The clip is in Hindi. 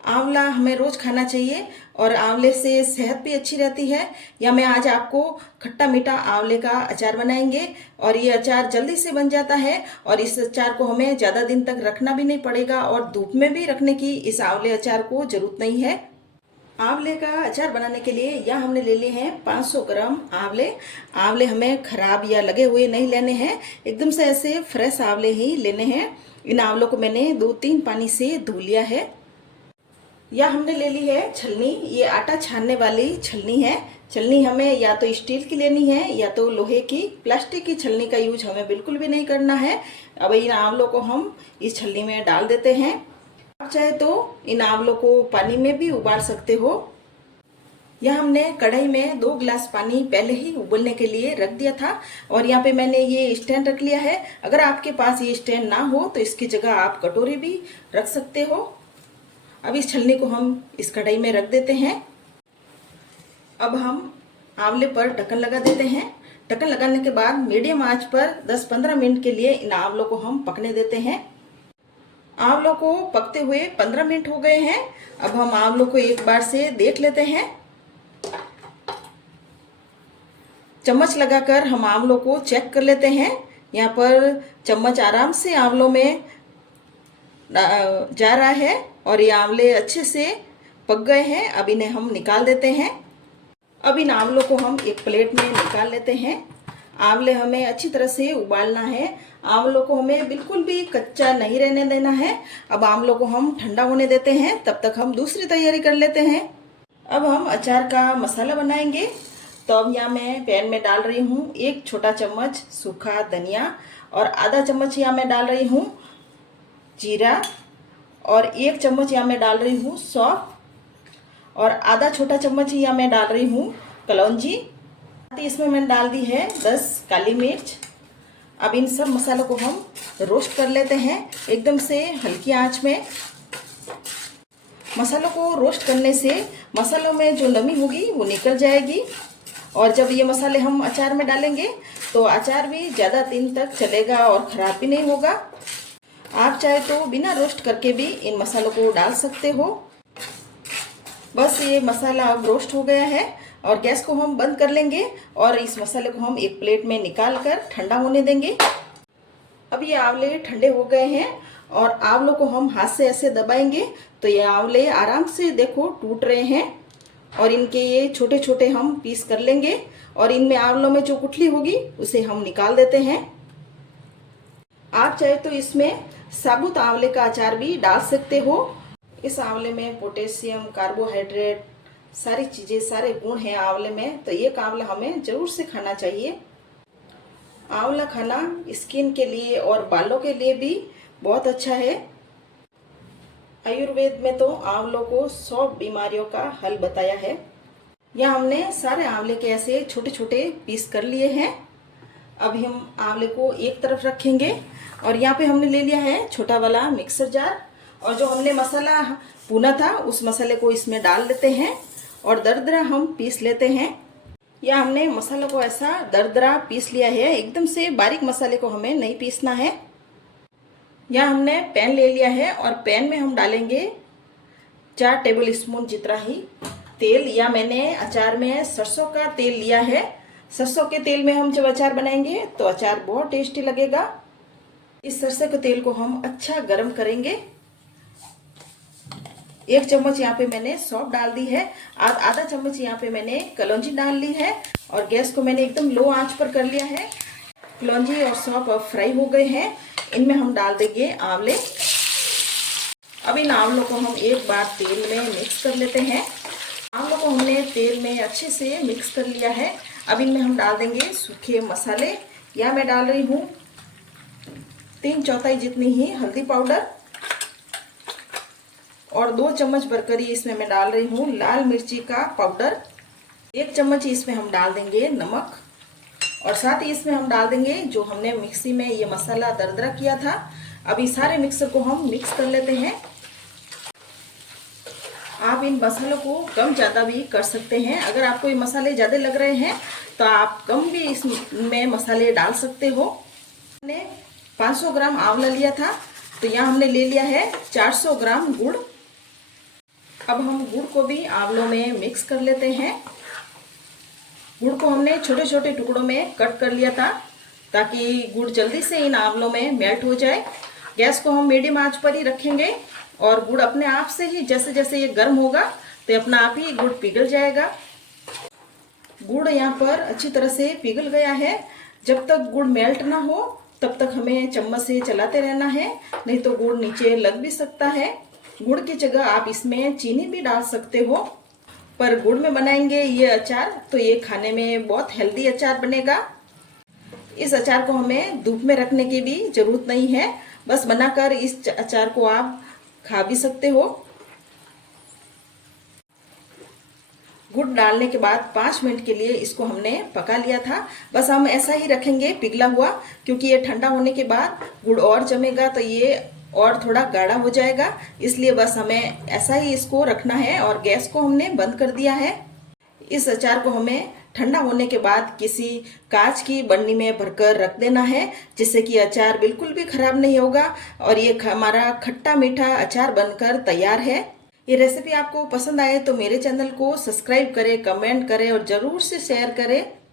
आंवला हमें रोज खाना चाहिए और आंवले से सेहत भी अच्छी रहती है। या मैं आज आपको खट्टा मीठा आंवले का अचार बनाएंगे और ये अचार जल्दी से बन जाता है और इस अचार को हमें ज़्यादा दिन तक रखना भी नहीं पड़ेगा और धूप में भी रखने की इस आंवले अचार को जरूरत नहीं है। आंवले का अचार बनाने के लिए यहाँ हमने ले लिए हैं 500 ग्राम आंवले। आंवले हमें खराब या लगे हुए नहीं लेने हैं, एकदम से ऐसे फ्रेश आंवले ही लेने हैं। इन आंवलों को मैंने 2-3 पानी से धो लिया है। या हमने ले ली है छलनी, ये आटा छानने वाली छलनी है। छलनी हमें या तो स्टील की लेनी है या तो लोहे की। प्लास्टिक की छलनी का यूज हमें बिल्कुल भी नहीं करना है। अब इन आंवलों को हम इस छलनी में डाल देते हैं। आप चाहे तो इन आंवलों को पानी में भी उबाल सकते हो। यह हमने कढ़ाई में 2 गिलास पानी पहले ही उबलने के लिए रख दिया था और यहाँ पे मैंने ये स्टैंड रख लिया है। अगर आपके पास ये स्टैंड ना हो तो इसकी जगह आप कटोरी भी रख सकते हो। अब इस छलनी को हम इस कढ़ाई में रख देते हैं। अब हम आंवले पर ढक्कन लगा देते हैं। ढक्कन लगाने के बाद मीडियम आंच पर 10-15 मिनट के लिए इन आंवलों को हम पकने देते हैं। आंवलों को पकते हुए 15 मिनट हो गए हैं। अब हम आंवलों को एक बार से देख लेते हैं। चम्मच लगाकर हम आंवलों को चेक कर लेते हैं। यहाँ पर चम्मच आराम से आंवलों में जा रहा है और ये आंवले अच्छे से पक गए हैं। अब इन्हें हम निकाल देते हैं। अब इन आंवलों को हम एक प्लेट में निकाल लेते हैं। आंवले हमें अच्छी तरह से उबालना है। आंवलों को हमें बिल्कुल भी कच्चा नहीं रहने देना है। अब आंवलों को हम ठंडा होने देते हैं, तब तक हम दूसरी तैयारी कर लेते हैं। अब हम अचार का मसाला बनाएंगे। तो अब यहाँ मैं पैन में डाल रही हूँ 1 छोटा चम्मच सूखा धनिया और आधा चम्मच यहाँ मैं डाल रही हूँ जीरा और 1 चम्मच यहाँ मैं डाल रही हूँ सौंफ और आधा छोटा चम्मच यहाँ मैं डाल रही हूँ कलौंजी। इसमें मैंने डाल दी है 10 काली मिर्च। अब इन सब मसालों को हम रोस्ट कर लेते हैं एकदम से हल्की आंच में। मसालों को रोस्ट करने से मसालों में जो नमी होगी वो निकल जाएगी और जब ये मसाले हम अचार में डालेंगे तो अचार भी ज़्यादा दिन तक चलेगा और ख़राब भी नहीं होगा। आप चाहे तो बिना रोस्ट करके भी इन मसालों को डाल सकते हो। बस ये मसाला अब रोस्ट हो गया है और गैस को हम बंद कर लेंगे और इस मसाले को हम एक प्लेट में निकाल कर ठंडा होने देंगे। अब ये आंवले ठंडे हो गए हैं और आंवलों को हम हाथ से ऐसे दबाएंगे तो ये आंवले आराम से देखो टूट रहे हैं और इनके ये छोटे छोटे हम पीस कर लेंगे और इनमें आंवलों में जो गुठली होगी उसे हम निकाल देते हैं। आप चाहे तो इसमें साबुत आंवले का अचार भी डाल सकते हो। इस आंवले में पोटेशियम, कार्बोहाइड्रेट, सारी चीज़ें, सारे गुण हैं आंवले में, तो ये आंवला हमें ज़रूर से खाना चाहिए। आंवला खाना स्किन के लिए और बालों के लिए भी बहुत अच्छा है। आयुर्वेद में तो आंवलों को 100 बीमारियों का हल बताया है। यह हमने सारे आंवले के ऐसे छोटे छोटे पीस कर लिए हैं। अब हम आंवले को एक तरफ रखेंगे और यहाँ पे हमने ले लिया है छोटा वाला मिक्सर जार और जो हमने मसाला भुना था उस मसाले को इसमें डाल देते हैं और दरदरा हम पीस लेते हैं। या हमने मसालों को ऐसा दरदरा पीस लिया है, एकदम से बारीक मसाले को हमें नहीं पीसना है। यहाँ हमने पैन ले लिया है और पैन में हम डालेंगे 4 टेबल स्पून जितना ही तेल। या मैंने अचार में सरसों का तेल लिया है। सरसों के तेल में हम जब अचार बनाएंगे तो अचार बहुत टेस्टी लगेगा। इस सरसों के तेल को हम अच्छा गरम करेंगे। 1 चम्मच यहाँ पे मैंने सौंफ डाल दी है, आधा चम्मच यहाँ पे मैंने कलौंजी डाल ली है और गैस को मैंने एकदम लो आंच पर कर लिया है। कलौंजी और सौंफ अब फ्राई हो गए हैं। इनमें हम डाल देंगे आंवले। अब इन आंवलों को हम एक बार तेल में मिक्स कर लेते हैं। आंवलों को हमने तेल में अच्छे से मिक्स कर लिया है। अब इनमें हम डाल देंगे सूखे मसाले। या मैं डाल रही हूँ 3/4 जितनी ही हल्दी पाउडर और 2 चम्मच भरकर इसमें मैं डाल रही हूँ लाल मिर्ची का पाउडर। 1 चम्मच इसमें हम डाल देंगे नमक और साथ ही इसमें हम डाल देंगे जो हमने मिक्सी में ये मसाला दरदरा किया था। अब इस सारे मिक्सर को हम मिक्स कर लेते हैं। आप इन मसालों को कम ज़्यादा भी कर सकते हैं। अगर आपको ये मसाले ज़्यादा लग रहे हैं तो आप कम भी इसमें मसाले डाल सकते हो। हमने 500 ग्राम आंवला लिया था तो यहाँ हमने ले लिया है 400 ग्राम गुड़। अब हम गुड़ को भी आंवलों में मिक्स कर लेते हैं। गुड़ को हमने छोटे छोटे टुकड़ों में कट कर लिया था ताकि गुड़ जल्दी से इन आंवलों में मेल्ट हो जाए। गैस को हम मीडियम आंच पर ही रखेंगे और गुड़ अपने आप से ही जैसे जैसे ये गर्म होगा तो अपना आप ही गुड़ पिघल जाएगा। गुड़ यहाँ पर अच्छी तरह से पिघल गया है। जब तक गुड़ मेल्ट ना हो तब तक हमें चम्मच से चलाते रहना है, नहीं तो गुड़ नीचे लग भी सकता है। गुड़ की जगह आप इसमें चीनी भी डाल सकते हो, पर गुड़ में बनाएंगे ये अचार तो ये खाने में बहुत हेल्दी अचार बनेगा। इस अचार को हमें धूप में रखने की भी जरूरत नहीं है, बस बनाकर इस अचार को आप खा भी सकते हो। गुड़ डालने के बाद 5 मिनट के लिए इसको हमने पका लिया था। बस हम ऐसा ही रखेंगे पिघला हुआ, क्योंकि ये ठंडा होने के बाद गुड़ और जमेगा तो ये और थोड़ा गाढ़ा हो जाएगा, इसलिए बस हमें ऐसा ही इसको रखना है और गैस को हमने बंद कर दिया है। इस अचार को हमें ठंडा होने के बाद किसी कांच की बर्नी में भरकर रख देना है, जिससे कि अचार बिल्कुल भी खराब नहीं होगा और ये हमारा खट्टा मीठा अचार बनकर तैयार है। ये रेसिपी आपको पसंद आए तो मेरे चैनल को सब्सक्राइब करें, कमेंट करें और ज़रूर से शेयर करें।